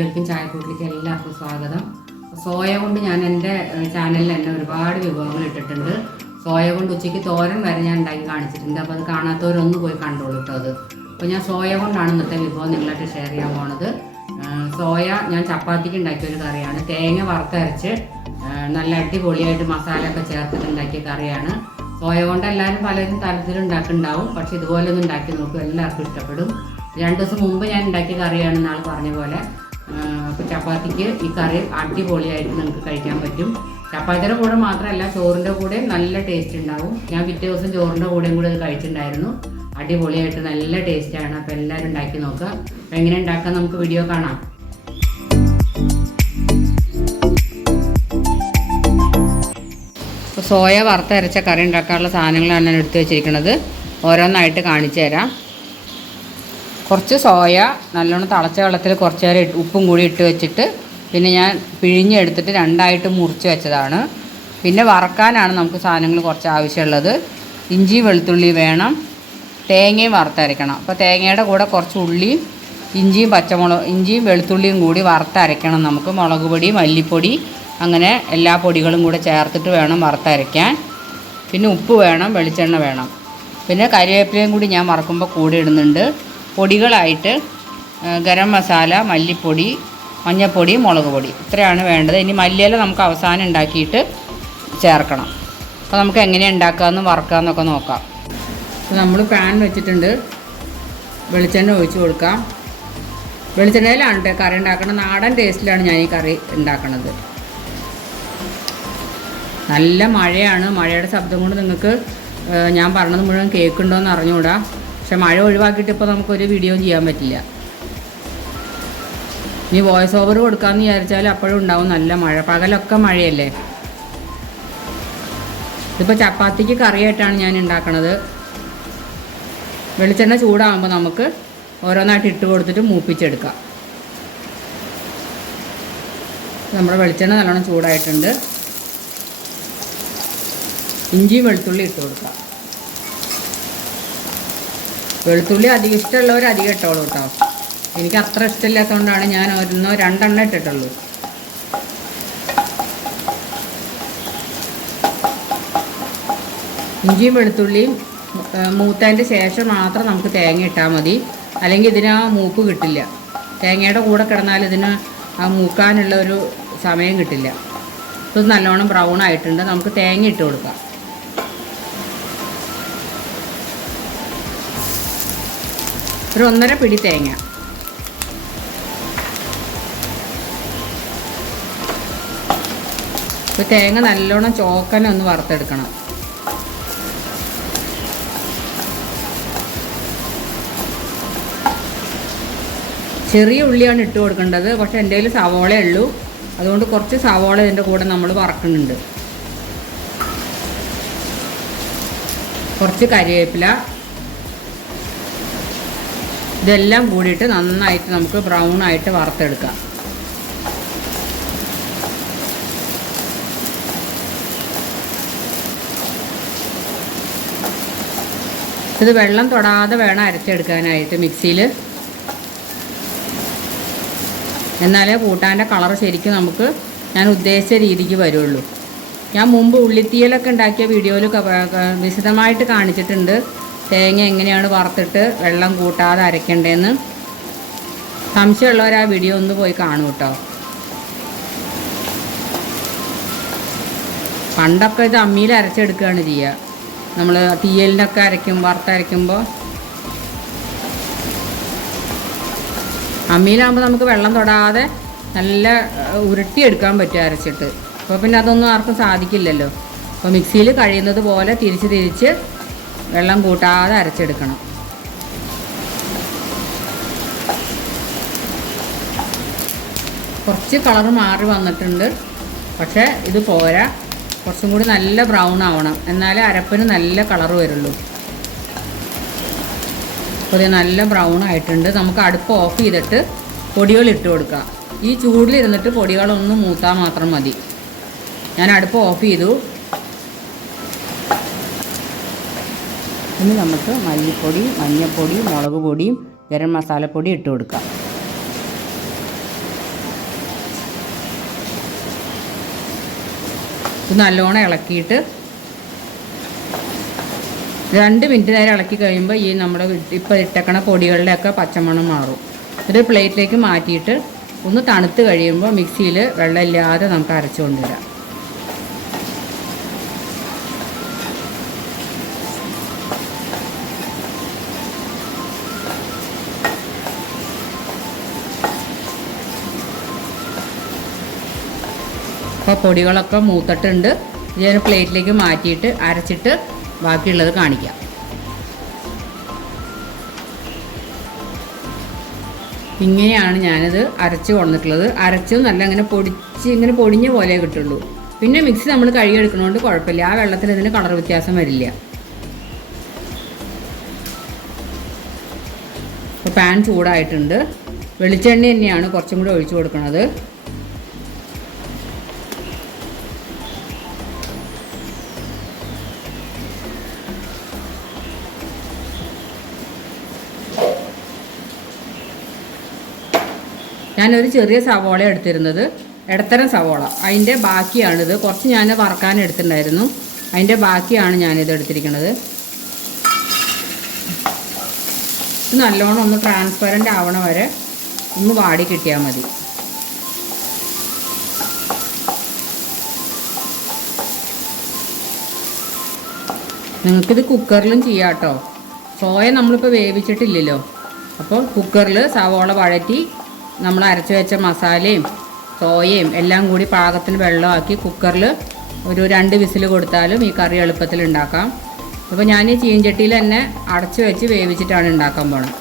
വീഡിയോയിലേക്കും ചായക്കൂട്ടിലേക്കും എല്ലാവർക്കും സ്വാഗതം. സോയ കൊണ്ട് ഞാൻ എന്റെ ചാനലിൽ തന്നെ ഒരുപാട് വിഭവങ്ങൾ ഇട്ടിട്ടുണ്ട്. സോയ കൊണ്ട് ഉച്ചയ്ക്ക് തോരൻ വരെ ഞാൻ ഉണ്ടാക്കി കാണിച്ചിട്ടുണ്ട്. അപ്പോൾ അത് കാണാത്തവരൊന്ന് പോയി കണ്ടോളൂ കേട്ടോ അത്. അപ്പോൾ ഞാൻ സോയ കൊണ്ടാണ് ഇന്നത്തെ വിഭവം നിങ്ങളായിട്ട് ഷെയർ ചെയ്യാൻ പോണത്. സോയ ഞാൻ ചപ്പാത്തിക്ക് ഉണ്ടാക്കിയ ഒരു കറിയാണ്. തേങ്ങ വറുത്തരച്ച് നല്ല അടിപൊളിയായിട്ട് മസാല ഒക്കെ ചേർത്തിട്ട് ഉണ്ടാക്കിയ കറിയാണ്. സോയ കൊണ്ട് എല്ലാവരും പലരും തരത്തിലും ഉണ്ടാക്കുന്നുണ്ടാവും പക്ഷെ ഇതുപോലെ ഒന്ന് ഉണ്ടാക്കി നോക്കും എല്ലാവർക്കും ഇഷ്ടപ്പെടും. രണ്ട് ദിവസം മുമ്പ് ഞാൻ ഉണ്ടാക്കിയ കറിയാണ് നാൾ പറഞ്ഞ പോലെ. അപ്പോൾ ചപ്പാത്തിക്ക് ഈ കറി അടിപൊളിയായിട്ട് നിങ്ങൾക്ക് കഴിക്കാൻ പറ്റും. ചപ്പാത്തിയുടെ കൂടെ മാത്രമല്ല ചോറിന്റെ കൂടെ നല്ല ടേസ്റ്റ് ഉണ്ടാവും. ഞാൻ പിറ്റേ ദിവസം ചോറിന്റെ കൂടെയും കൂടെ ഇത് കഴിച്ചിട്ടുണ്ടായിരുന്നു. അടിപൊളിയായിട്ട് നല്ല ടേസ്റ്റാണ് അപ്പോൾ എല്ലാവരും ഉണ്ടാക്കി നോക്കുക അപ്പോൾ എങ്ങനെ ഉണ്ടാക്കാൻ നമുക്ക് വീഡിയോ കാണാം. സോയ വറുത്തരച്ച കറി ഉണ്ടാക്കാനുള്ള സാധനങ്ങളാണ് ഞാൻ എടുത്തു വെച്ചിരിക്കുന്നത്. ഓരോന്നായിട്ട് കാണിച്ചു തരാം. കുറച്ച് സോയ നല്ലോണം തിളച്ച വെള്ളത്തിൽ കുറച്ച് നേരം ഉപ്പും കൂടി ഇട്ട് വെച്ചിട്ട് പിന്നെ ഞാൻ പിഴിഞ്ഞെടുത്തിട്ട് രണ്ടായിട്ട് മുറിച്ച് വെച്ചതാണ്. പിന്നെ വറക്കാനാണ് നമുക്ക് സാധനങ്ങൾ കുറച്ച് ആവശ്യമുള്ളത്. ഇഞ്ചി വെളുത്തുള്ളി വേണം. തേങ്ങയും വറുത്തരയ്ക്കണം. അപ്പോൾ തേങ്ങയുടെ കൂടെ കുറച്ച് ഉള്ളിയും ഇഞ്ചിയും പച്ചമുളക് ഇഞ്ചിയും വെളുത്തുള്ളിയും കൂടി വറുത്തരയ്ക്കണം നമുക്ക്. മുളക് പൊടി മല്ലിപ്പൊടി അങ്ങനെ എല്ലാ പൊടികളും കൂടെ ചേർത്തിട്ട് വേണം വറുത്തരയ്ക്കാൻ. പിന്നെ ഉപ്പ് വേണം വെളിച്ചെണ്ണ വേണം. പിന്നെ കരിവേപ്പിലയും കൂടി ഞാൻ വറക്കുമ്പോൾ കൂടെ ഇടുന്നുണ്ട്. പൊടികളായിട്ട് ഗരം മസാല മല്ലിപ്പൊടി മഞ്ഞൾപ്പൊടി മുളക് പൊടി. ഇത്രയാണ് വേണ്ടത്. ഇനി മല്ലിയില നമുക്ക് അവസാനം ഉണ്ടാക്കിയിട്ട് ചേർക്കണം. അപ്പോൾ നമുക്ക് എങ്ങനെ ഉണ്ടാക്കാമെന്നും വറക്കാമെന്നൊക്കെ നോക്കാം. അപ്പോൾ നമ്മൾ പാൻ വെച്ചിട്ടുണ്ട്. വെളിച്ചെണ്ണ ഒഴിച്ച് കൊടുക്കാം. വെളിച്ചെണ്ണയിലാണ് കേട്ടോ കറി ഉണ്ടാക്കുന്നത് നാടൻ ടേസ്റ്റിലാണ് ഞാൻ ഈ കറി ഉണ്ടാക്കുന്നത് നല്ല മഴയാണ്. മഴയുടെ ശബ്ദം കൊണ്ട് നിങ്ങൾക്ക് ഞാൻ പറഞ്ഞത് മുഴുവൻ കേൾക്കുന്നുണ്ടോ എന്ന് അറിഞ്ഞുകൂടാ. പക്ഷെ മഴ ഒഴിവാക്കിയിട്ട് ഇപ്പോൾ നമുക്കൊരു വീഡിയോ ചെയ്യാൻ പറ്റില്ല. ഇനി വോയിസ് ഓവർ കൊടുക്കാമെന്ന് വിചാരിച്ചാൽ അപ്പോഴും ഉണ്ടാവും നല്ല മഴ. പകലൊക്കെ മഴയല്ലേ? ഇതിപ്പോൾ ചപ്പാത്തിക്ക് കറിയായിട്ടാണ് ഞാൻ ഉണ്ടാക്കണത്. വെളിച്ചെണ്ണ ചൂടാകുമ്പോൾ നമുക്ക് ഓരോന്നായിട്ട് ഇട്ട് കൊടുത്തിട്ട് മൂപ്പിച്ചെടുക്കാം. നമ്മുടെ വെളിച്ചെണ്ണ നല്ലോണം ചൂടായിട്ടുണ്ട്. ഇഞ്ചിയും വെളുത്തുള്ളി ഇട്ട് കൊടുക്കാം. വെളുത്തുള്ളി അധികം ഇഷ്ടമുള്ളവർ അധികം ഇട്ടോളൂ കേട്ടോ എനിക്ക് അത്ര ഇഷ്ടമില്ലാത്തതുകൊണ്ടാണ് ഞാൻ ഒന്നോ രണ്ടെണ്ണം ഇട്ടിട്ടുള്ളൂ. ഇഞ്ചിയും വെളുത്തുള്ളിയും മൂത്തതിന്റെ ശേഷം മാത്രം നമുക്ക് തേങ്ങ ഇട്ടാൽ മതി. അല്ലെങ്കിൽ ഇതിന് ആ മൂപ്പ് കിട്ടില്ല. തേങ്ങയുടെ കൂടെ കിടന്നാൽ ഇതിന് ആ മൂക്കാനുള്ള ഒരു സമയം കിട്ടില്ല. ഇത് നല്ലോണം ബ്രൗൺ ആയിട്ടുണ്ട്. നമുക്ക് തേങ്ങ ഇട്ട് കൊടുക്കാം. ഒരു ഒന്നര പിടി തേങ്ങ. ഇപ്പോൾ തേങ്ങ നല്ലോണം ചോക്കനെ ഒന്ന് വറുത്തെടുക്കണം. ചെറിയ ഉള്ളിയാണ് ഇട്ട് കൊടുക്കേണ്ടത്. പക്ഷെ എന്റെ കയ്യിൽ സവോള ഉള്ളൂ. അതുകൊണ്ട് കുറച്ച് സവോള ഇതിന്റെ കൂടെ നമ്മൾ വറക്കുന്നുണ്ട്. കുറച്ച് കരിവേപ്പില ഇതെല്ലാം കൂടിയിട്ട് നന്നായിട്ട് നമുക്ക് ബ്രൗൺ ആയിട്ട് വറുത്തെടുക്കാം. ഇത് വെള്ളം തൊടാതെ വേണം അരച്ചെടുക്കാനായിട്ട് മിക്സിയിൽ എന്നാലേ കൂട്ടാന്റെ കളർ ശരിക്കും നമുക്ക് ഞാൻ ഉദ്ദേശിച്ച രീതിക്ക് വരുള്ളൂ. ഞാൻ മുമ്പ് ഉള്ളിത്തീയലൊക്കെ ഉണ്ടാക്കിയ വീഡിയോയിൽ വിശദമായിട്ട് കാണിച്ചിട്ടുണ്ട്. തേങ്ങ എങ്ങനെയാണ് വറുത്തിട്ട് വെള്ളം കൂട്ടാതെ അരയ്ക്കേണ്ടതെന്ന് സംശയമുള്ളവർ ആ വീഡിയോ ഒന്ന് പോയി കാണും കേട്ടോ പണ്ടൊക്കെ ഇത് അമ്മിയിൽ അരച്ചെടുക്കുകയാണ് ചെയ്യുക. നമ്മൾ തീയലിനൊക്കെ അരയ്ക്കും വറുത്തരയ്ക്കുമ്പോൾ അമ്മിയിലാകുമ്പോൾ നമുക്ക് വെള്ളം തൊടാതെ നല്ല ഉരുട്ടിയെടുക്കാൻ പറ്റും അരച്ചിട്ട്. അപ്പോൾ പിന്നെ അതൊന്നും ആർക്കും സാധിക്കില്ലല്ലോ. അപ്പോൾ മിക്സിയിൽ കഴിയുന്നത് പോലെ തിരിച്ച് തിരിച്ച് വെള്ളം കൂട്ടാതെ അരച്ചെടുക്കണം. കുറച്ച് കളർ മാറി വന്നിട്ടുണ്ട്. പക്ഷേ ഇത് പോരാ. കുറച്ചും കൂടി നല്ല ബ്രൗൺ ആവണം. എന്നാലേ അരപ്പിന് നല്ല കളർ വരുള്ളൂ. അപ്പോൾ ഇത് നല്ല ബ്രൗൺ ആയിട്ടുണ്ട്. നമുക്ക് അടുപ്പ് ഓഫ് ചെയ്തിട്ട് പൊടികൾ ഇട്ട് കൊടുക്കാം. ഈ ചൂടിലിരുന്നിട്ട് പൊടികളൊന്നും മൂത്താൽ മാത്രം മതി. ഞാൻ അടുപ്പ് ഓഫ് ചെയ്തു. ഇനി നമുക്ക് മല്ലിപ്പൊടി മഞ്ഞൾപ്പൊടി മുളക് പൊടിയും ഗരം മസാലപ്പൊടി ഇട്ട് കൊടുക്കാം. ഇത് നല്ലോണം ഇളക്കിയിട്ട് രണ്ട് മിനിറ്റ് നേരം ഇളക്കി കഴിയുമ്പോൾ ഈ നമ്മുടെ ഇപ്പോൾ ഇട്ടക്കണ പൊടികളുടെയൊക്കെ പച്ചമണം മാറും. ഇതൊരു പ്ലേറ്റിലേക്ക് മാറ്റിയിട്ട് ഒന്ന് തണുത്ത് കഴിയുമ്പോൾ മിക്സിയിൽ വെള്ളമില്ലാതെ നമുക്ക് അരച്ചുകൊണ്ടുവരാം അപ്പോൾ പൊടികളൊക്കെ മൂത്തിട്ടുണ്ട്. ഞാൻ പ്ലേറ്റിലേക്ക് മാറ്റിയിട്ട് അരച്ചിട്ട് ബാക്കിയുള്ളത് കാണിക്കാം. ഇങ്ങനെയാണ് ഞാനിത് അരച്ച് കൊണ്ടിട്ടുള്ളത് അരച്ച് നല്ല ഇങ്ങനെ പൊടിച്ച് ഇങ്ങനെ പൊടിഞ്ഞ പോലെ കിട്ടുള്ളൂ. പിന്നെ മിക്സി നമ്മൾ കഴുകിയെടുക്കണോണ്ട് കുഴപ്പമില്ല. ആ വെള്ളത്തിൽ ഇതിന് കളർ വ്യത്യാസം വരില്ല. അപ്പോൾ പാൻ ചൂടായിട്ടുണ്ട്. വെളിച്ചെണ്ണ തന്നെയാണ് കുറച്ചും കൂടി ഒഴിച്ചു കൊടുക്കുന്നത് ഞാനൊരു ചെറിയ സവോള എടുത്തിരുന്നത്. ഇടത്തരം സവോള. അതിന്റെ ബാക്കിയാണിത്. കുറച്ച് ഞാൻ വറക്കാൻ എടുത്തിട്ടുണ്ടായിരുന്നു. അതിന്റെ ബാക്കിയാണ് ഞാനിത് എടുത്തിരിക്കുന്നത് ഇത് നല്ലോണം ഒന്ന് ട്രാൻസ്പെറന്റ് ആവണ വരെ ഒന്ന് വാടി കിട്ടിയാൽ മതി. നിങ്ങൾക്കിത് കുക്കറിലും ചെയ്യാം കേട്ടോ സോയ നമ്മളിപ്പോൾ വേവിച്ചിട്ടില്ലല്ലോ. അപ്പോൾ കുക്കറിൽ സവോള വഴറ്റി നമ്മൾ അരച്ച് വെച്ച മസാലയും സോയയും എല്ലാം കൂടി പാകത്തിന് വെള്ളമാക്കി കുക്കറിൽ ഒരു രണ്ട് വിസിൽ കൊടുത്താലും ഈ കറി എളുപ്പത്തിൽ ഉണ്ടാക്കാം. അപ്പോൾ ഞാൻ ഈ ചീഞ്ചട്ടിയിൽ തന്നെ അടച്ച് വെച്ച് വേവിച്ചിട്ടാണ് ഉണ്ടാക്കാൻ പോകുന്നത്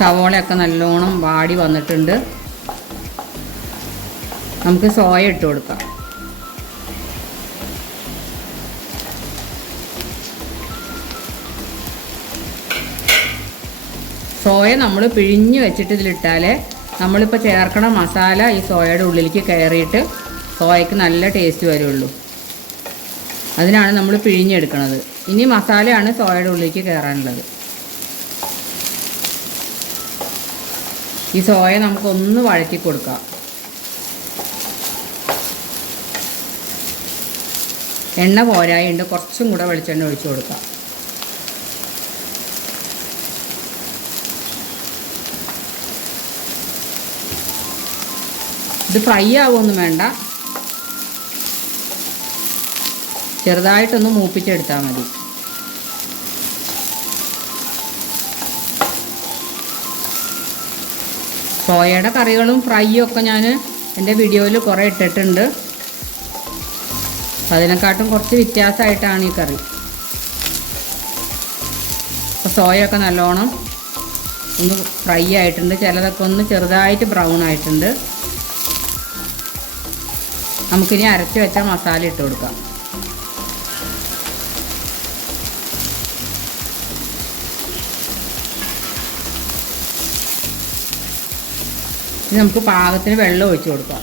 സവോളയൊക്കെ നല്ലോണം വാടി വന്നിട്ടുണ്ട്. നമുക്ക് സോയ ഇട്ട് കൊടുക്കാം. സോയ നമ്മൾ പിഴിഞ്ഞ് വെച്ചിട്ട് ഇതിലിട്ടാൽ നമ്മളിപ്പോൾ ചേർക്കണ മസാല ഈ സോയയുടെ ഉള്ളിലേക്ക് കയറിയിട്ട് സോയയ്ക്ക് നല്ല ടേസ്റ്റ് വരുള്ളൂ. അതിനാണ് നമ്മൾ പിഴിഞ്ഞെടുക്കുന്നത് ഇനി മസാലയാണ് സോയയുടെ ഉള്ളിലേക്ക് കയറാനുള്ളത്. ഈ സോയ നമുക്കൊന്ന് വഴറ്റി കൊടുക്കാം. എണ്ണ പോരായുണ്ട്. കുറച്ചും കൂടെ വെളിച്ചെണ്ണ ഒഴിച്ചു കൊടുക്കാം. ഇത് ഫ്രൈ ആവുമൊന്നും വേണ്ട. ചെറുതായിട്ടൊന്ന് മൂപ്പിച്ചെടുത്താൽ മതി. സോയയുടെ കറികളും ഫ്രൈയും ഒക്കെ ഞാൻ എന്റെ വീഡിയോയിൽ കുറേ ഇട്ടിട്ടുണ്ട്. അതിനെക്കാട്ടും കുറച്ച് വ്യത്യാസമായിട്ടാണ് ഈ കറി. അപ്പോൾ സോയൊക്കെ നല്ലോണം ഒന്ന് ഫ്രൈ ആയിട്ടുണ്ട്. ചിലതൊക്കെ ഒന്ന് ചെറുതായിട്ട് ബ്രൗൺ ആയിട്ടുണ്ട്. നമുക്കിനി അരച്ച് വെച്ച മസാല ഇട്ട് കൊടുക്കാം. ഇനി നമുക്ക് പാകത്തിന് വെള്ളം ഒഴിച്ചു കൊടുക്കാം.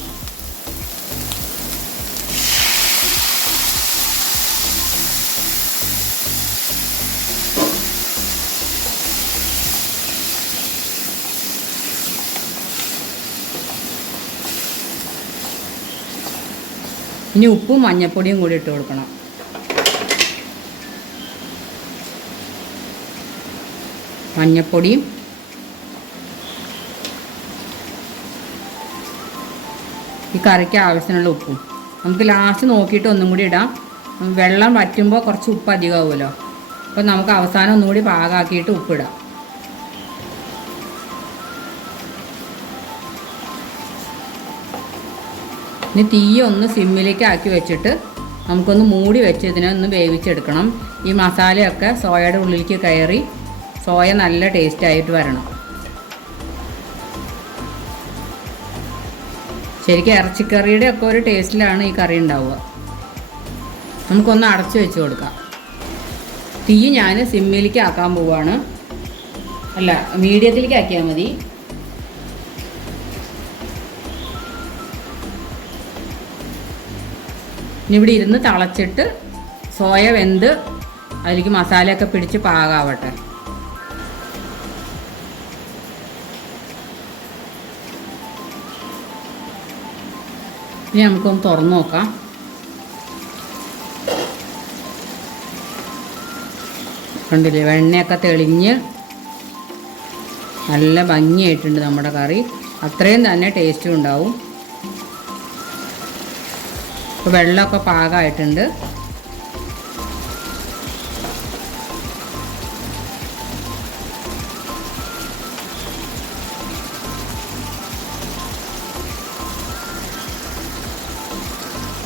ഇനി ഉപ്പും മഞ്ഞൾപ്പൊടിയും കൂടി ഇട്ട് കൊടുക്കണം. മഞ്ഞൾപ്പൊടിയും ഈ കറിക്ക് ആവശ്യത്തിനുള്ള ഉപ്പും. നമുക്ക് ലാസ്റ്റ് നോക്കിയിട്ട് ഒന്നും കൂടി ഇടാം. വെള്ളം വറ്റുമ്പോൾ കുറച്ച് ഉപ്പ് അധികമാവുമല്ലോ. അപ്പോൾ നമുക്ക് അവസാനം ഒന്നുകൂടി പാകമാക്കിയിട്ട് ഉപ്പിടാം. ഇനി തീ ഒന്ന് സിമ്മിലേക്ക് ആക്കി വെച്ചിട്ട് നമുക്കൊന്ന് മൂടി വെച്ച് ഇതിനെ ഒന്ന് വേവിച്ചെടുക്കണം. ഈ മസാലയൊക്കെ സോയയുടെ ഉള്ളിലേക്ക് കയറി സോയ നല്ല ടേസ്റ്റ് ആയിട്ട് വരണം. ശരിക്കും ഇറച്ചിക്കറിയുടെ ഒക്കെ ഒരു ടേസ്റ്റിലാണ് ഈ കറി ഉണ്ടാവുക. നമുക്കൊന്ന് അടച്ചു വെച്ച് കൊടുക്കാം. തീ ഞാൻ സിമ്മിലേക്ക് ആക്കാൻ പോവാണ്. അല്ല മീഡിയത്തിലേക്ക് ആക്കിയാൽ മതി. ഇനി ഇവിടെ ഇരുന്ന് തളച്ചിട്ട് സോയ വെന്ത് അതിലേക്ക് മസാലയൊക്കെ പിടിച്ച് പാകാവട്ടെ. ഇനി നമുക്കൊന്ന് തുറന്നു നോക്കാം. കണ്ടില്ലേ വെണ്ണയൊക്കെ തെളിഞ്ഞ് നല്ല ഭംഗിയായിട്ടുണ്ട് നമ്മുടെ കറി. അത്രയും തന്നെ ടേസ്റ്റും ഉണ്ടാവും. ഇപ്പോൾ വെള്ളമൊക്കെ പാകമായിട്ടുണ്ട്.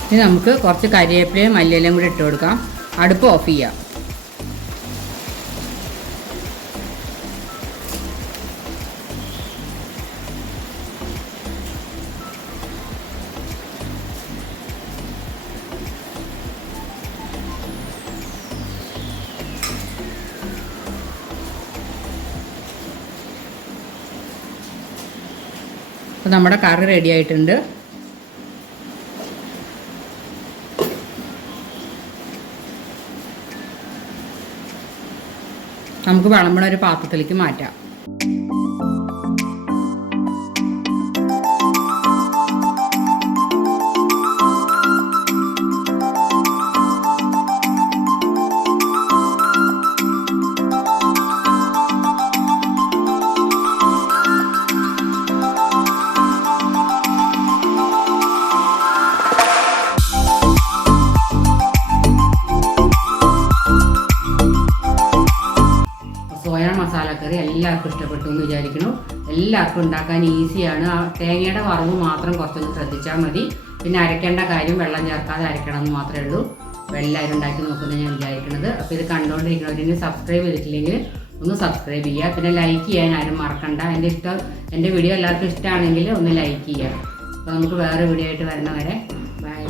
ഇനി നമുക്ക് കുറച്ച് കരിവേപ്പിലയും മല്ലിയിലയും കൂടി ഇട്ട് കൊടുക്കാം. അടുപ്പ് ഓഫ് ചെയ്യാം. അപ്പോൾ നമ്മുടെ കറി റെഡി ആയിട്ടുണ്ട്. നമുക്ക് വിളമ്പണ ഒരു പാത്രത്തിലേക്ക് മാറ്റാം. ഉണ്ടാക്കാൻ ഈസിയാണ്. ആ തേങ്ങയുടെ വറവ് മാത്രം കുറച്ചൊന്ന് ശ്രദ്ധിച്ചാൽ മതി. പിന്നെ അരയ്ക്കേണ്ട കാര്യം വെള്ളം ചേർക്കാതെ അരയ്ക്കണം എന്ന് മാത്രമേ ഉള്ളൂ. എല്ലാവരും ഉണ്ടാക്കി നോക്കുന്നത് ഞാൻ വിചാരിക്കുന്നത് അപ്പോൾ ഇത് കണ്ടുകൊണ്ടിരിക്കുന്നവരിന് സബ്സ്ക്രൈബ് ചെയ്തിട്ടില്ലെങ്കിൽ ഒന്ന് സബ്സ്ക്രൈബ് ചെയ്യുക. പിന്നെ ലൈക്ക് ചെയ്യാൻ ആരും മറക്കണ്ട. എന്റെ ഇഷ്ടം എന്റെ വീഡിയോ എല്ലാവർക്കും ഇഷ്ടമാണെങ്കിൽ ഒന്ന് ലൈക്ക് ചെയ്യുക. അപ്പോൾ നമുക്ക് വേറെ വീഡിയോ ആയിട്ട് വരണവരെ ബൈ